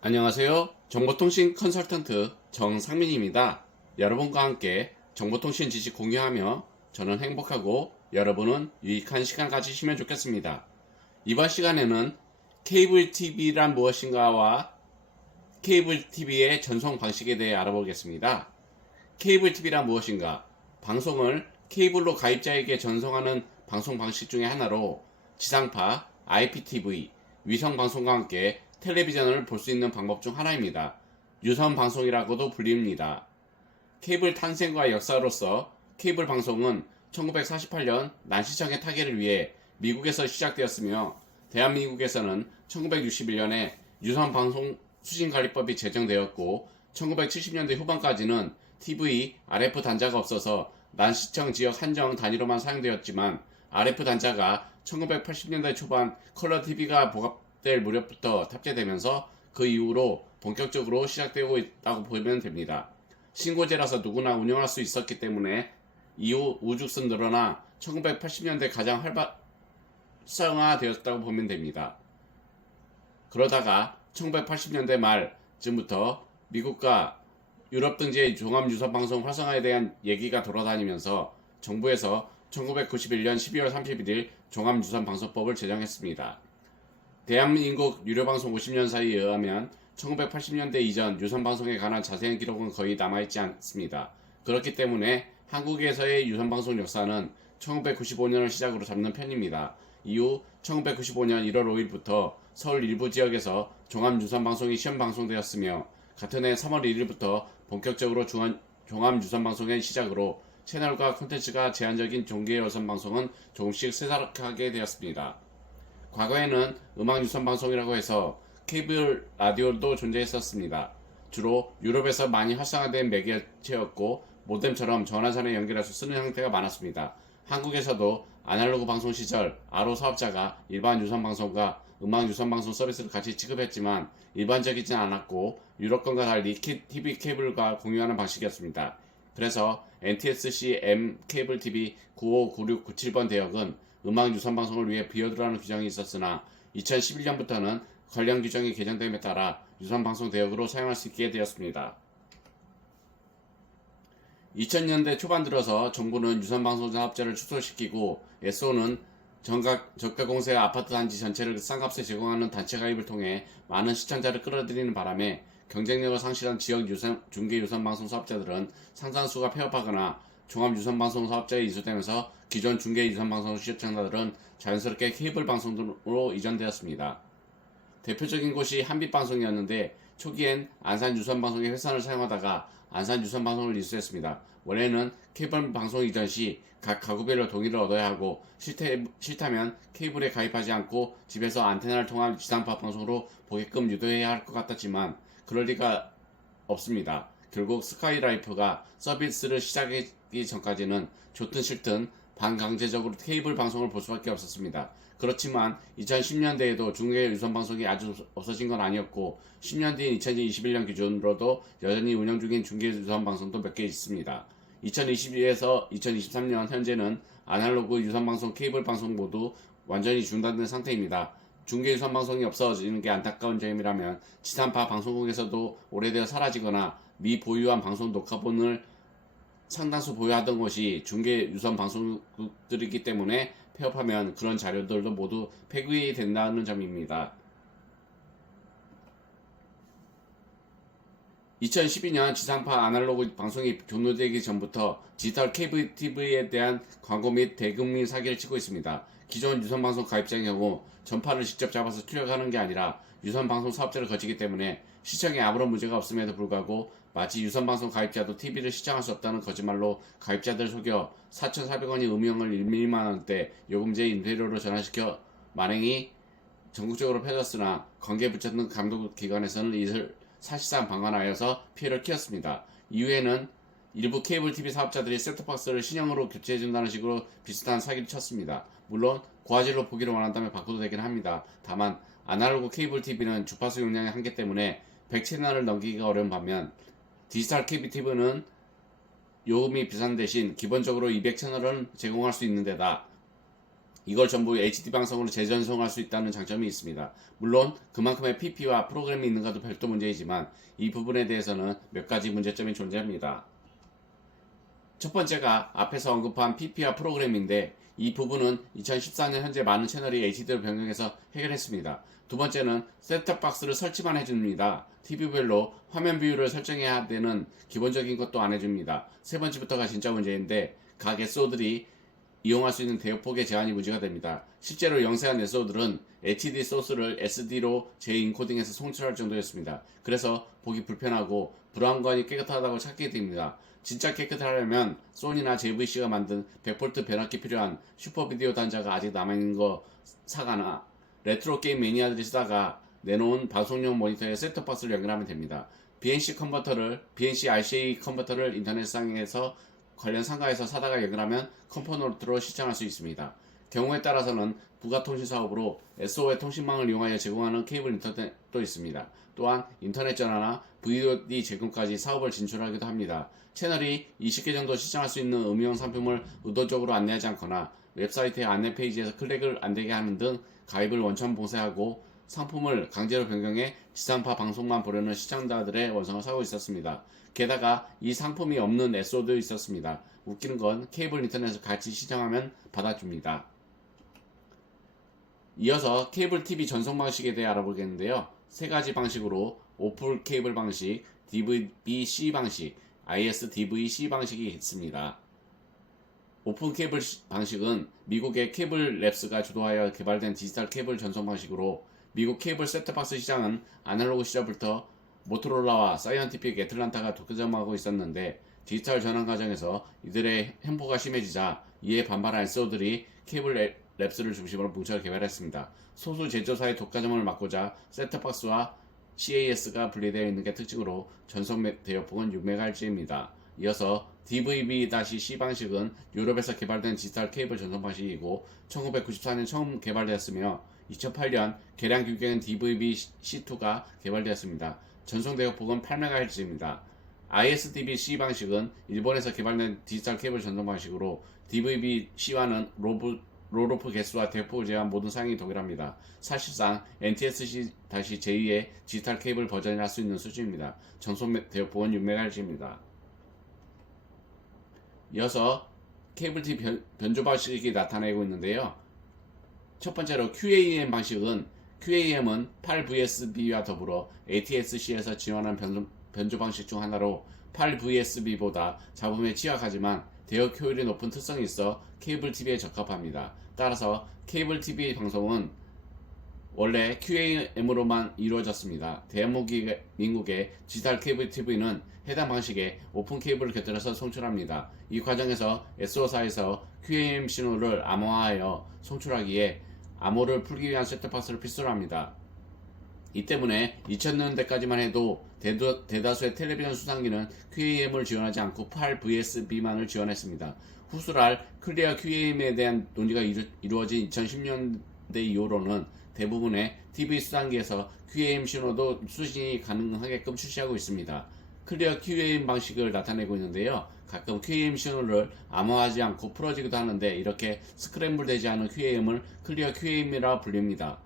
안녕하세요. 정보통신 컨설턴트 정상민입니다. 여러분과 함께 정보통신 지식 공유하며 저는 행복하고 여러분은 유익한 시간 가지시면 좋겠습니다. 이번 시간에는 케이블 TV란 무엇인가와 케이블 TV의 전송 방식에 대해 알아보겠습니다. 케이블 TV란 무엇인가? 방송을 케이블로 가입자에게 전송하는 방송 방식 중의 하나로 지상파, IPTV, 위성 방송과 함께 텔레비전을 볼 수 있는 방법 중 하나입니다. 유선 방송이라고도 불립니다. 케이블 탄생과 역사로서 케이블 방송은 1948년 난시청의 타개를 위해 미국에서 시작되었으며 대한민국에서는 1961년에 유선 방송 수신 관리법이 제정되었고 1970년대 후반까지는 TV, RF 단자가 없어서 난시청 지역 한정 단위로만 사용되었지만 RF 단자가 1980년대 초반 컬러 TV가 보급 될 무렵부터 탑재되면서 그 이후로 본격적으로 시작되고 있다고 보면 됩니다. 신고제라서 누구나 운영할 수 있었기 때문에 이후 우죽순 늘어나 1980년대 가장 활발성화되었다고 보면 됩니다. 그러다가 1980년대 말쯤부터 미국과 유럽 등지의 종합유선방송 활성화에 대한 얘기가 돌아다니면서 정부에서 1991년 12월 31일 종합유선방송법을 제정했습니다. 대한민국 유료방송 50년사에 의하면 1980년대 이전 유선방송에 관한 자세한 기록은 거의 남아있지 않습니다. 그렇기 때문에 한국에서의 유선방송 역사는 1995년을 시작으로 잡는 편입니다. 이후 1995년 1월 5일부터 서울 일부 지역에서 종합유선방송이 시험 방송되었으며 같은 해 3월 1일부터 본격적으로 종합유선방송의 시작으로 채널과 콘텐츠가 제한적인 종계유선 방송은 조금씩 쇠사락하게 되었습니다. 과거에는 음악 유선 방송이라고 해서 케이블 라디오도 존재했었습니다. 주로 유럽에서 많이 활성화된 매개체였고 모뎀처럼 전화선에 연결해서 쓰는 형태가 많았습니다. 한국에서도 아날로그 방송 시절 아로 사업자가 일반 유선 방송과 음악 유선 방송 서비스를 같이 취급했지만 일반적이진 않았고 유럽권과 달리 TV 케이블과 공유하는 방식이었습니다. 그래서 NTSC M 케이블 TV 959697번 대역은 음악 유선 방송을 위해 비어들어가는 규정이 있었으나 2011년부터는 관련 규정이 개정됨에 따라 유선 방송 대역으로 사용할 수 있게 되었습니다. 2000년대 초반 들어서 정부는 유선 방송 사업자를 축소시키고 SO는 정각 저가 공세 아파트 단지 전체를 싼값에 제공하는 단체 가입을 통해 많은 시청자를 끌어들이는 바람에 경쟁력을 상실한 지역 유선 중계 유선 방송 사업자들은 상당수가 폐업하거나 종합 유선 방송 사업자에 이수되면서 기존 중계 유선 방송 시청자들은 자연스럽게 케이블 방송으로 이전되었습니다. 대표적인 곳이 한빛방송이었는데 초기엔 안산 유선방송의 회선을 사용하다가 안산 유선방송을 이수했습니다. 원래는 케이블 방송 이전 시 각 가구별로 동의를 얻어야 하고 싫대, 싫다면 케이블에 가입하지 않고 집에서 안테나를 통한 지상파 방송으로 보게끔 유도해야 할 것 같았지만 그럴 리가 없습니다. 결국 스카이라이프가 서비스를 시작 하기 전까지는 좋든 싫든 반강제적으로 케이블 방송을 볼 수밖에 없었습니다. 그렇지만 2010년대에도 중계 유선 방송이 아주 없어진 건 아니었고 10년 뒤인 2021년 기준으로도 여전히 운영 중인 중계 유선 방송도 몇 개 있습니다. 2022에서 2023년 현재는 아날로그 유선 방송, 케이블 방송 모두 완전히 중단된 상태입니다. 중계 유선 방송이 없어지는 게 안타까운 점이라면 지상파 방송국에서도 오래되어 사라지거나 미 보유한 방송 녹화본을 상당수 보유하던 것이 중계 유선 방송국들이기 때문에 폐업하면 그런 자료들도 모두 폐기 된다는 점입니다. 2012년 지상파 아날로그 방송이 종료되기 전부터 디지털 케이블 TV에 대한 광고 및 대국민 사기를 치고 있습니다. 기존 유선 방송 가입자의 경우 전파를 직접 잡아서 출력하는 게 아니라 유선 방송 사업자를 거치기 때문에 시청에 아무런 문제가 없음에도 불구하고 마치 유선방송 가입자도 TV를 시청할 수 없다는 거짓말로 가입자들 속여 4,400원이 음영을 1만원대 요금제 임대료로 전환시켜 만행이 전국적으로 펴졌으나 관계부처 등 감독기관에서는 이를 사실상 방관하여서 피해를 키웠습니다. 이후에는 일부 케이블 TV 사업자들이 셋톱박스를 신형으로 교체해준다는 식으로 비슷한 사기를 쳤습니다. 물론 고화질로 보기를 원한다면 바꿔도 되긴 합니다. 다만 아날로그 케이블 TV는 주파수 용량의 한계 때문에 100채널을 넘기기가 어려운 반면 디지털 케이블 TV는 요금이 비싼 대신 기본적으로 200 채널은 제공할 수 있는 데다 이걸 전부 HD 방송으로 재전송할 수 있다는 장점이 있습니다. 물론 그만큼의 PP와 프로그램이 있는가도 별도 문제이지만 이 부분에 대해서는 몇 가지 문제점이 존재합니다. 첫 번째가 앞에서 언급한 PP와 프로그램인데 이 부분은 2014년 현재 많은 채널이 HD로 변경해서 해결했습니다. 두 번째는 셋탑 박스를 설치만 해줍니다. TV별로 화면 비율을 설정해야 되는 기본적인 것도 안 해줍니다. 세 번째부터가 진짜 문제인데 각 SO들이 이용할 수 있는 대역폭의 제한이 문제가 됩니다. 실제로 영세한 SO들은 HD 소스를 SD로 재인코딩해서 송출할 정도였습니다. 그래서 보기 불편하고 불안관이 깨끗하다고 찾게 됩니다. 진짜 깨끗하려면 소니나 JVC가 만든 100V 변압기 필요한 슈퍼비디오 단자가 아직 남아있는 거 사거나 레트로 게임 매니아들이 쓰다가 내놓은 방송용 모니터에 셋톱박스를 연결하면 됩니다. BNC 컨버터를 BNC RCA 컨버터를 인터넷상에서 관련 상가에서 사다가 연결하면 컴포넌트로 시청할 수 있습니다. 경우에 따라서는 부가통신 사업으로 SO의 통신망을 이용하여 제공하는 케이블 인터넷도 있습니다. 또한 인터넷 전화나 VOD 제공까지 사업을 진출하기도 합니다. 채널이 20개 정도 시청할 수 있는 음용 상품을 의도적으로 안내하지 않거나 웹사이트의 안내 페이지에서 클릭을 안 되게 하는 등 가입을 원천 봉쇄하고 상품을 강제로 변경해 지상파 방송만 보려는 시청자들의 원성을 사고 있었습니다. 게다가 이 상품이 없는 SO도 있었습니다. 웃기는 건 케이블 인터넷을 같이 시청하면 받아줍니다. 이어서 케이블 TV 전송 방식에 대해 알아보겠는데요. 세 가지 방식으로 오플 케이블 방식, DVB-C 방식, IS-DV-C 방식이 있습니다. 오픈 케이블 시- 방식은 미국의 케이블 랩스가 주도하여 개발된 디지털 케이블 전송 방식으로 미국 케이블 셋톱박스 시장은 아날로그 시절부터 모토로라와 사이언티픽 애틀란타가 독점하고 있었는데 디지털 전환 과정에서 이들의 횡포가 심해지자 이에 반발한 SO들이 케이블 랩- 랩스를 중심으로 뭉쳐 개발했습니다. 소수 제조사의 독과점을 막고자 셋톱박스와 CAS가 분리되어 있는 게 특징으로 매- 대역폭은 6MHz입니다. 이어서 DVB-C 방식은 유럽에서 개발된 디지털 케이블 전송 방식이고 1994년 처음 개발되었으며 2008년 개량 규격인 DVB-C2가 개발되었습니다. 전송 대역폭은 8MHz입니다. ISDB-C 방식은 일본에서 개발된 디지털 케이블 전송 방식으로 DVB-C와는 로브, 롤오프 개수와 대폭을 제한 모든 사양이 동일합니다. 사실상 NTSC-j2의 디지털 케이블 버전이라 할 수 있는 수준입니다. 전송 대역폭은 6MHz입니다. 이어서 케이블 TV 변, 변조 방식이 나타내고 있는데요. 첫 번째로 QAM 방식은 QAM은 8VSB와 더불어 ATSC에서 지원한 변조, 변조 방식 중 하나로 8VSB보다 잡음에 취약하지만 대역 효율이 높은 특성이 있어 케이블 TV에 적합합니다. 따라서 케이블 TV 방송은 원래 QAM으로만 이루어졌습니다. 대한민국의 디지털 케이블 TV는 해당 방식에 오픈 케이블을 곁들여서 송출합니다. 이 과정에서 SO사에서 QAM 신호를 암호화하여 송출하기에 암호를 풀기 위한 셋톱박스를 필수로 합니다. 이 때문에 2000년대까지만 해도 대도, 대다 수의 텔레비전 수상기는 QAM을 지원하지 않고 8VSB만을 지원했습니다. 후술할 클리어 QAM에 대한 논의가 이루, 이루 어진 2010년대 이후로는 대부분의 TV 수상기에서 QAM 신호도 수신이 가능하게끔 출시하고 있습니다. 클리어 QAM 방식을 나타내고 있는데요. 가끔 QAM 신호를 암호하지 않고 풀어지기도 하는데 이렇게 스크램블 되지 않은 QAM을 클리어 QAM이라 불립니다.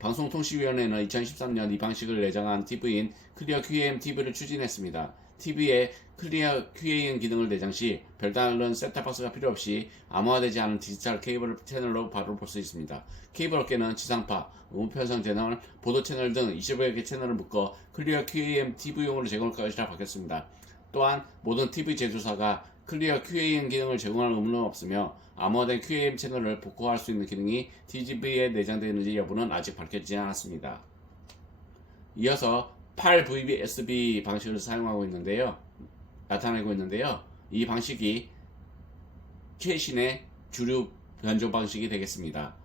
방송통신위원회는 2013년 이 방식을 내장한 TV인 클리어 QAM TV를 추진했습니다. TV에 클리어 QAM 기능을 내장 시 별다른 셋탑박스가 필요 없이 암호화되지 않은 디지털 케이블 채널로 바로 볼 수 있습니다. 케이블 업계는 지상파, 음편성 채널, 보도 채널 등 25여 개 채널을 묶어 클리어 QAM TV용으로 제공할 것이라 밝혔습니다. 또한 모든 TV 제조사가 클리어 QAM 기능을 제공할 의무는 없으며 암호화된 QAM 채널을 복구할 수 있는 기능이 TGV에 내장되어 있는지 여부는 아직 밝혀지지 않았습니다. 이어서 8VBSB 방식을 사용하고 있는데요. 나타내고 있는데요. 이 방식이 최신의 주류 변조 방식이 되겠습니다.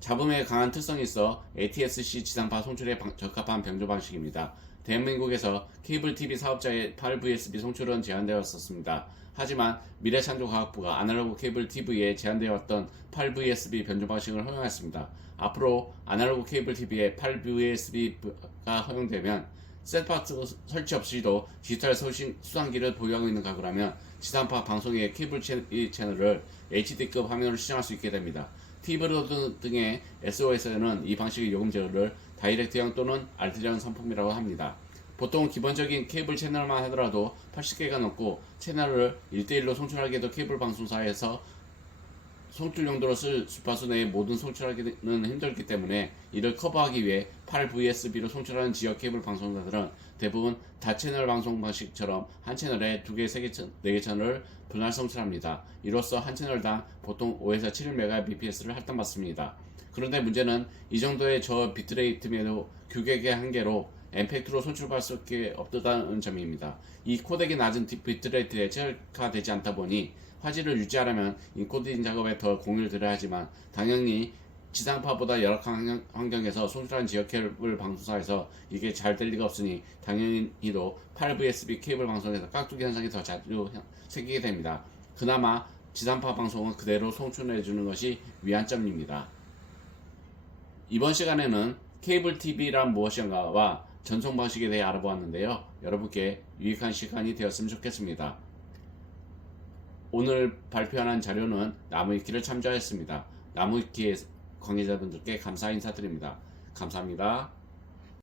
잡음에 강한 특성이 있어 ATSC 지상파 송출에 방- 적합한 변조 방식입니다. 대한민국에서 케이블 TV 사업자의 8VSB 송출은 제한되었었습니다. 하지만 미래창조과학부가 아날로그 케이블 TV에 제한되어 왔던 8VSB 변조 방식을 허용했습니다. 앞으로 아날로그 케이블 TV에 8VSB가 허용되면 셋박스 설치 없이도 디지털 소신 수상기를 보유하고 있는 가구라면 지상파 방송의 케이블 채- 이 채널을 HD급 화면으로 시청할 수 있게 됩니다. 티브로드 등의 SOS에는 이 방식의 요금 제어를 다이렉트형 또는 알트형 상품이라고 합니다. 보통 기본적인 케이블 채널만 하더라도 80개가 넘고 채널을 1대1로 송출하기에도 케이블 방송사에서 송출 용도로 쓸 주파수 내의 모든 송출하기는 힘들기 때문에 이를 커버하기 위해 8VSB로 송출하는 지역 케이블 방송사들은 대부분 다채널 방송 방식처럼 한 채널에 2개, 3개, 4개 채널을 분할 송출합니다. 이로써 한 채널당 보통 5에서 7MBps를 할당받습니다. 그런데 문제는 이 정도의 저 비트레이트에도 규격의 한계로 엠팩트로 송출할 수밖에 없다는 점입니다. 이 코덱이 낮은 디- 비트레이트에 최적화되지 않다 보니 화질을 유지하려면 인코딩 작업에 더 공을 들여야 하지만 당연히 지상파보다 열악한 환경- 환경에서 송출한 지역 케이블 방송사에서 이게 잘 될 리가 없으니 당연히도 8VSB 케이블 방송에서 깍두기 현상이 더 자주 현- 생기게 됩니다. 그나마 지상파 방송은 그대로 송출해 주는 것이 위안점입니다. 이번 시간에는 케이블 TV란 무엇인가와 전송 방식에 대해 알아보았는데요. 여러분께 유익한 시간이 되었으면 좋겠습니다. 오늘 발표하는 자료는 나무위키를 참조하였습니다. 나무위키 관계자분들께 감사 인사드립니다. 감사합니다.